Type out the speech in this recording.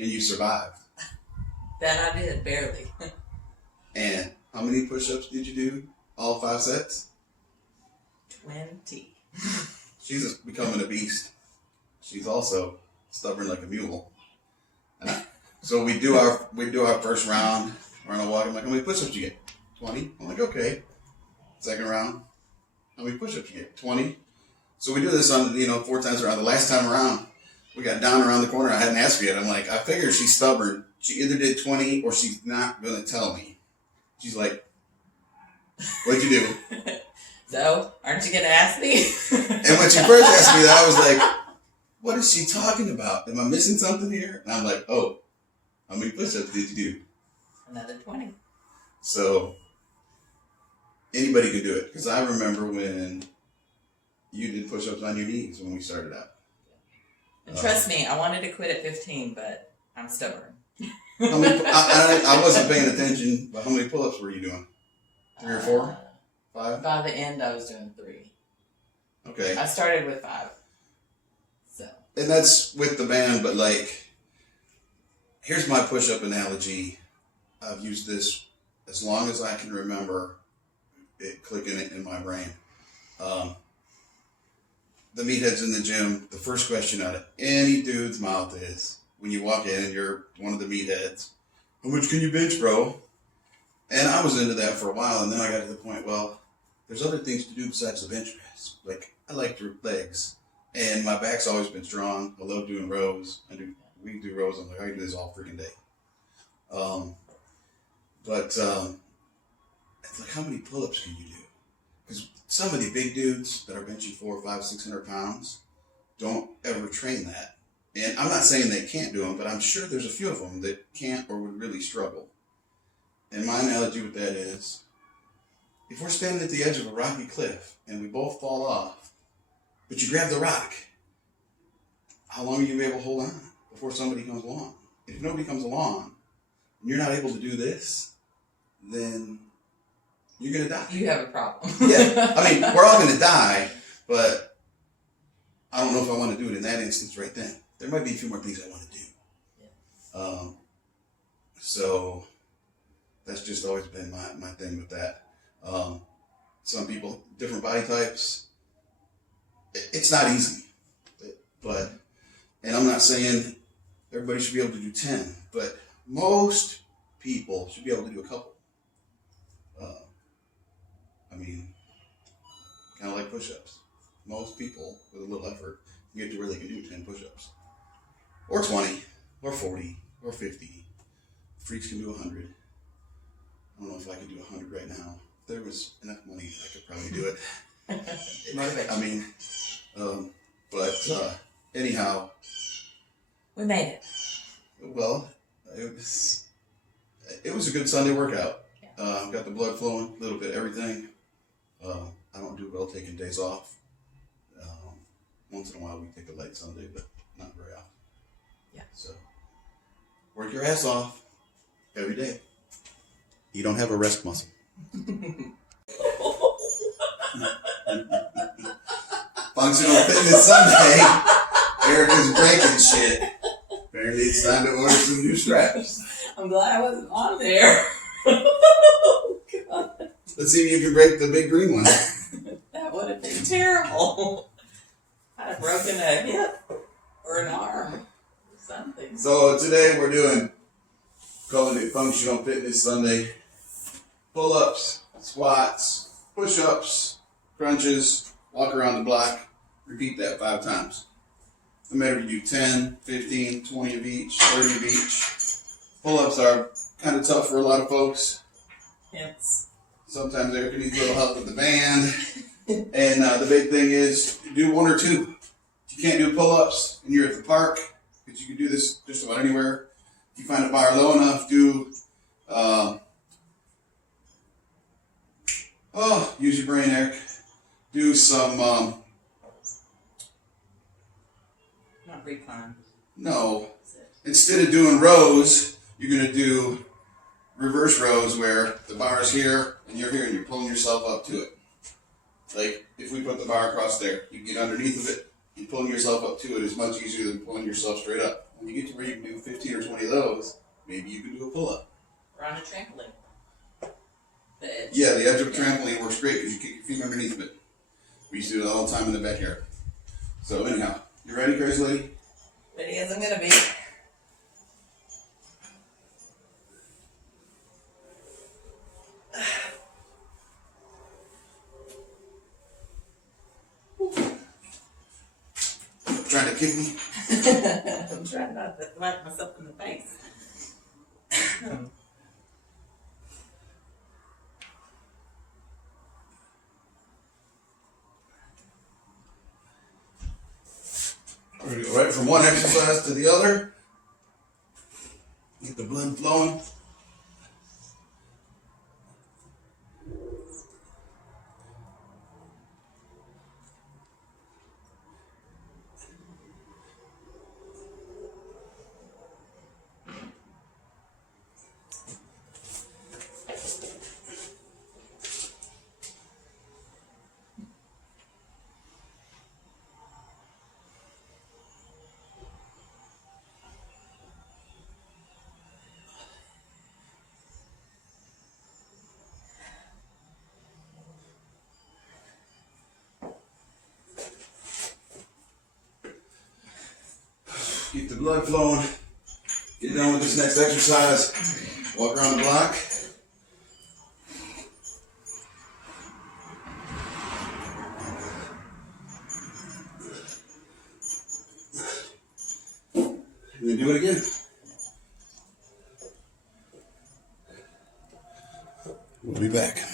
And you survived. That I did, barely. And how many push-ups did you do? All 5 sets? 20. She's becoming a beast. She's also stubborn like a mule. So we do our first round. We're on a walk. I'm like, how many push-ups you get? 20. I'm like, okay. Second round. How many push-ups you get? 20. So we do this on 4 times around. The last time around, we got down around the corner. I hadn't asked her yet. I'm like, I figured she's stubborn. She either did 20 or she's not going to tell me. She's like, what'd you do? So, aren't you going to ask me? And when she first asked me that, I was like, what is she talking about? Am I missing something here? And I'm like, oh, how many push-ups did you do? Another 20. So, anybody could do it. Because I remember when you did push-ups on your knees when we started out. And trust me, I wanted to quit at 15, but I'm stubborn. I wasn't paying attention, but how many pull-ups were you doing? 3 or 4? 5? By the end, I was doing 3. Okay. I started with 5. So. And that's with the band, but here's my push-up analogy. I've used this as long as I can remember it clicking it in my brain. The meatheads in the gym, the first question out of any dude's mouth is, when you walk in and you're one of the meatheads, how much can you bench, bro? And I was into that for a while, and then I got to the point, well, there's other things to do besides the bench press. Like, I like to legs, and my back's always been strong. I love doing rows. We do rows. I'm like, I do this all freaking day. But it's like, how many pull-ups can you do? Because some of the big dudes that are benching 400, 500, 600 pounds don't ever train that. And I'm not saying they can't do them, but I'm sure there's a few of them that can't or would really struggle. And my analogy with that is, if we're standing at the edge of a rocky cliff and we both fall off, but you grab the rock, how long are you able to hold on before somebody comes along? If nobody comes along and you're not able to do this, then you're going to die. You have a problem. Yeah. I mean, we're all going to die, but I don't know if I want to do it in that instance right then. There might be a few more things I want to do. Yeah. So that's just always been my thing with that. Some people, different body types, it's not easy. And I'm not saying everybody should be able to do 10, but most people should be able to do a couple. Kind of like push-ups. Most people, with a little effort, can get to where they can do 10 push-ups. Or 20, or 40, or 50. Freaks can do 100. I don't know if I could do 100 right now. If there was enough money, I could probably do it. Motivation. Anyhow. We made it. Well, it was a good Sunday workout. Yeah. Got the blood flowing, a little bit of everything. I don't do well taking days off. Once in a while we take a light Sunday, but not very often. Yeah. So, work your ass off every day. You don't have a rest muscle. Functional Fitness Sunday. Erica's breaking shit. Apparently it's time to order some new straps. I'm glad I wasn't on there. God. Let's see if you can break the big green one. That would have been terrible. I'd have broken a hip or an arm or something. So today we're calling it Functional Fitness Sunday. Pull-ups, squats, push-ups, crunches, walk around the block, repeat that 5 times. No matter if you do 10, 15, 20 of each, 30 of each. Pull-ups are kind of tough for a lot of folks. Yes. Sometimes Erica needs a little help with the band. And the big thing is do 1 or 2. If you can't do pull-ups and you're at the park, because you can do this just about anywhere. If you find a bar low enough, do use your brain, Eric. Do some not recline. No. Instead of doing rows, you're going to do reverse rows where the bar is here and you're here and you're pulling yourself up to it. Like if we put the bar across there, you get underneath of it, and pulling yourself up to it is much easier than pulling yourself straight up. When you get to where you can do 15 or 20 of those, maybe you can do a pull-up. Or on a trampoline. The edge. Yeah, the edge of a trampoline works great because you kick your feet underneath of it. We used to do it all the time in the backyard. So anyhow, you ready, crazy lady? Ready as I'm gonna be. Trying to kick me? I'm trying not to whack myself in the face. We're gonna go right from one exercise to the other. Get the blood flowing. Keep the blood flowing. Get done with this next exercise. Walk around the block. And then do it again. We'll be back.